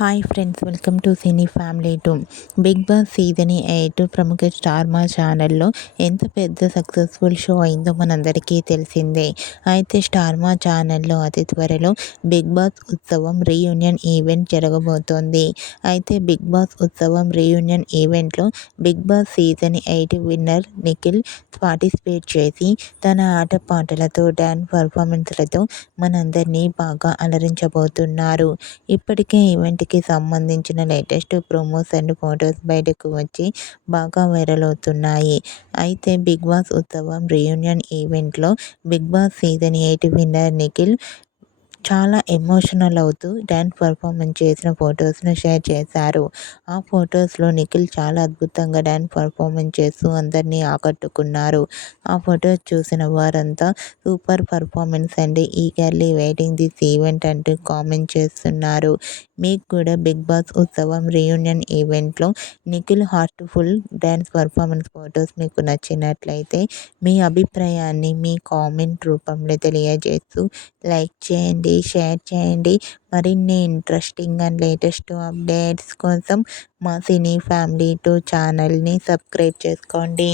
Hi friends, welcome to cine family 2. Bigg Boss season 8 ప్రముఖ star మా ఛానల్లో ఎంత పెద్ద సక్సెస్ఫుల్ షో అయిందో మనందరికీ తెలిసిందే. అయితే స్టార్ మా ఛానల్లో అతి త్వరలో బిగ్ బాస్ ఉత్సవం రీయూనియన్ ఈవెంట్ జరగబోతోంది. అయితే బిగ్ బాస్ ఉత్సవం రీయూనియన్ ఈవెంట్లో Bigg Boss season 8 winner Nikhil participate చేసి తన ఆటపాటలతో డ్యాన్స్ పర్ఫార్మెన్స్లతో మనందరినీ బాగా అలరించబోతున్నారు. ఇప్పటికే ఈవెంట్కి సంబంధించిన లేటెస్ట్ ప్రోమోస్ అండ్ ఫొటోస్ బయటకు వచ్చి బాగా వైరల్ అవుతున్నాయి. అయితే బిగ్ బాస్ ఉత్సవం రీయూనియన్ ఈవెంట్లో Bigg Boss season 8 winner Nikhil చాలా ఎమోషనల్ అవుతూ డ్యాన్స్ పర్ఫార్మెన్స్ చేసిన ఫొటోస్ను షేర్ చేశారు. ఆ ఫొటోస్లో నిఖిల్ చాలా అద్భుతంగా డ్యాన్స్ పర్ఫార్మెన్స్ చేస్తూ అందరినీ ఆకట్టుకున్నారు. ఆ ఫొటోస్ చూసిన వారంతా super performance and eagerly waiting this event అంటూ కామెంట్ చేస్తున్నారు. మీకు కూడా బిగ్ బాస్ ఉత్సవం రీయూనియన్ ఈవెంట్లో Nikhil heartful dance performance photos మీకు నచ్చినట్లయితే మీ అభిప్రాయాన్ని మీ కామెంట్ రూపంలో తెలియజేస్తూ లైక్ చేయండి, షేర్ చేయండి. మరిన్ని ఇంట్రెస్టింగ్ అండ్ లేటెస్ట్ అప్డేట్స్ కోసం మా సినీ ఫ్యామిలీ 2 ఛానల్ని సబ్స్క్రైబ్ చేసుకోండి.